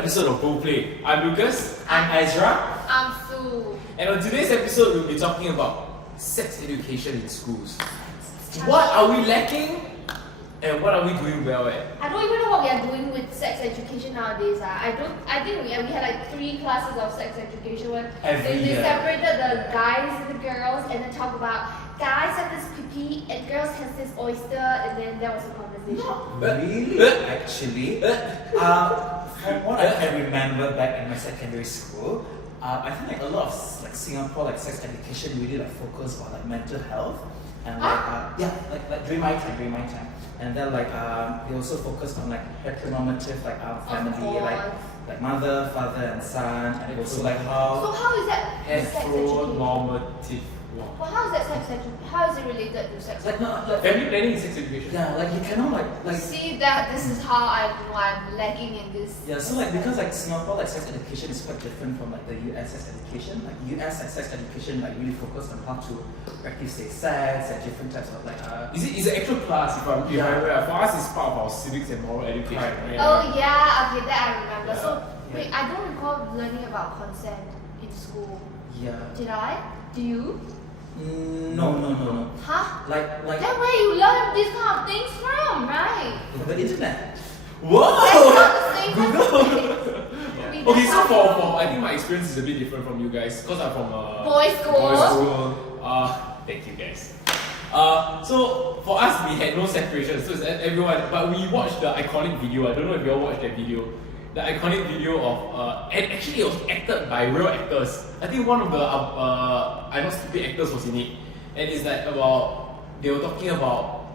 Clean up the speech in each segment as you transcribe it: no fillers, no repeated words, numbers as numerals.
episode of Go Play. I'm Lucas. I'm Ezra. I'm Sue. And on today's episode, we'll be talking about sex education in schools. What are we lacking? And what are we doing well at? I don't even know what we are doing with sex education nowadays. I think we had like 3 classes of sex education where they separated the guys and the girls and then talk about guys have this pee and girls has this oyster, and then there was a conversation. Really? Actually, from what I can remember back in my secondary school, I think like a lot of like Singapore like sex education really like focus on like mental health and like during my time. And then like they also focus on like heteronomative like family, like mother, father, and son, and also like how. So how is that sex education? Heteronormative. Well, how is that sex education? How is it related to sex education? Family planning is sex education. Yeah, like you cannot like. See that this is how I'm lacking in this. Yeah, so like because like Singapore like sex education is quite different from like the US sex education. Like US like sex education like really focus on how to practice safe sex and different types of like. Is an actual class if I'm right. For us, it's part of our civics and moral education. Right? Oh yeah, okay, that I remember. Yeah. So wait, I don't recall learning about consent in school. Yeah. Did I? Do you? No. Huh? Like Then where you learn these kind of things from, right? the internet. Whoa! That's not the same as Okay, so for I think my experience is a bit different from you guys because I'm from boys' school. Boys' school. Thank you guys. So for us we had no separation, so it's everyone. But we watched the iconic video. I don't know if you all watched that video. The iconic video of and actually it was acted by real actors. I think one of the I know stupid actors was in it, and it's like about they were talking about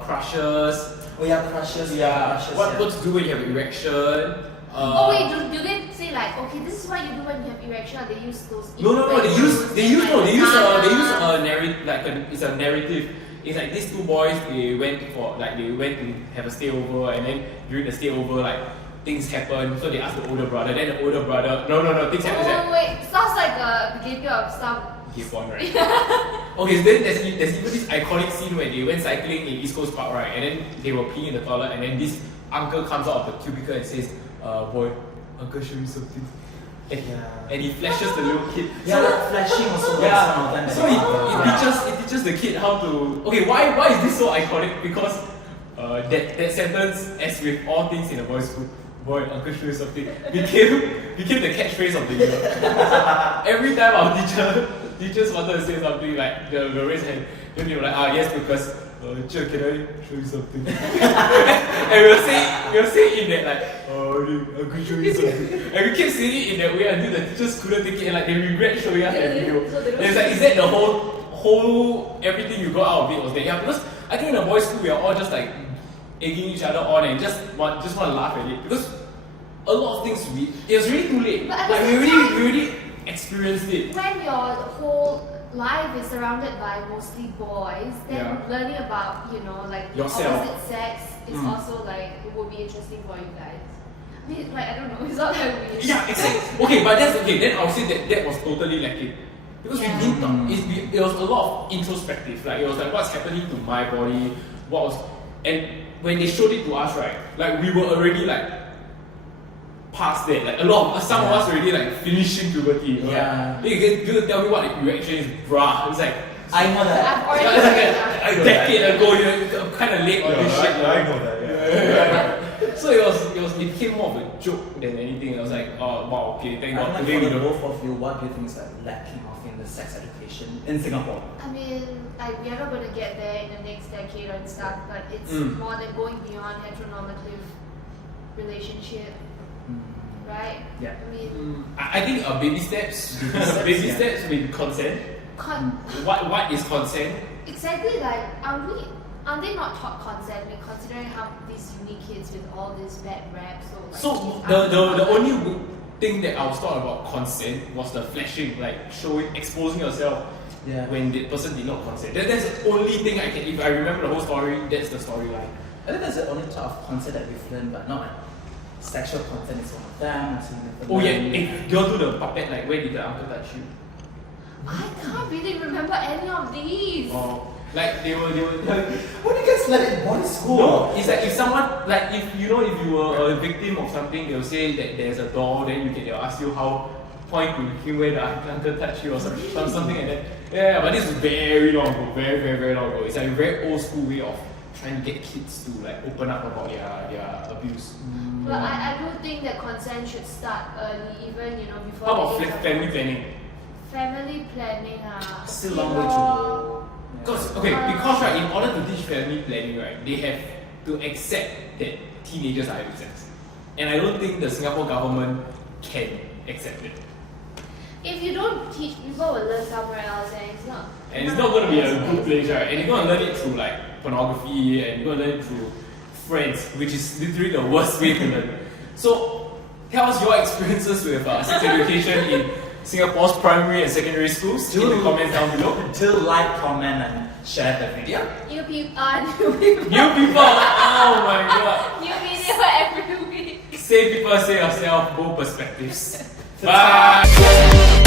crushes. Oh yeah, crushes. Crushes, What to do when you have an erection? Oh wait, do they say like, okay, this is what you do when you have erection? They use those. No. They use a narrative, like it's a narrative. It's like these 2 boys they went to have a stayover, and then during the stayover things happen. So they asked the older brother. Then the older brother, no, things happen. Oh wait, sounds like a behavior of some. Gay porn, right? Okay, so then there's even this iconic scene where they went cycling in East Coast Park, right? And then they were peeing in the toilet, and then this uncle comes out of the cubicle and says, "Boy, uncle, show me something." And he flashes the little kid. Yeah, like flashing also. So it teaches the kid how to. Okay, why is this so iconic? Because that sentence, as with all things in a boys' school, "Boy, uncle, show you something," became the catchphrase of the year. Every time our teachers wanted to say something like they'll raise hand, then they were like, yes, because teacher, can I show you something? And we'll say in that uncle, show you something. And we keep saying it in that way until the teachers couldn't take it and they regret showing us that video. And it's like, is that the whole everything you got out of it was that? Yeah, because I think in a boys' school we are all just like egging each other on and just want to laugh at it, because a lot of things it was really too late. But we already experienced it. When your whole life is surrounded by mostly boys, then learning about like yourself. opposite sex is also like it would be interesting for you guys. I mean, like I don't know, it's not that weird. Yeah, exactly. Okay, but that's okay. Then I'll say that was totally lacking. Because we didn't talk, it was a lot of introspective. Like it was like what's happening to my body, and when they showed it to us, right, like we were already like past that. Like some of us already like finishing puberty. Yeah. Like, you can tell me what erection is, bruh. It's like I know that. I've already a decade ago, you're kind of late on this shit. I know that. Yeah. So it became more of a joke than anything. I was like, oh wow, okay, thank God. Today we For the don't. both of you, what do you think is like lacking of in the sex education in Singapore? I mean, like we are not gonna get there in the next decade and stuff, but it's more than going beyond heteronormative relationship, right? Yeah. I mean, I think baby steps. Baby steps with consent. What is consent? Exactly, like are they not taught consent? I mean, considering how these unique kids with all this bad rap, So the only thing that I was taught about consent was the flashing, like exposing yourself when the person did not consent. That's the only thing I can. If I remember the whole story, that's the storyline. I think that's the only type of concept that we've learned, but not like sexual consent is one of them. Oh yeah, do you all do the puppet, like where did the uncle touch you? I can't really remember any of these. Oh, Like they will tell you. Why do you guys let it boys school? No, it's like if someone like if you were a victim of something, they'll say that there's a door, then they'll ask you how point to him where the uncle touched you or something like that. Yeah, but this is very long ago, very long ago. It's like a very old school way of trying to get kids to like open up about their abuse. But I do think that consent should start early, even before. How about the age of- family planning? Family planning, Still long way to go. Because right, in order to teach family planning, right, they have to accept that teenagers are having sex, and I don't think the Singapore government can accept it. If you don't teach, people will learn somewhere else, and it's not. And it's not going to be a good place, right? And you're going to learn it through like pornography, and you're going to learn it through friends, which is literally the worst way to learn. So, tell us your experiences with sex education in Singapore's primary and secondary schools in the comments down below. Do like, comment, and share the video. New people, New people! Oh my god! new video every week. Say people, say yourself, both perspectives. Bye. Bye!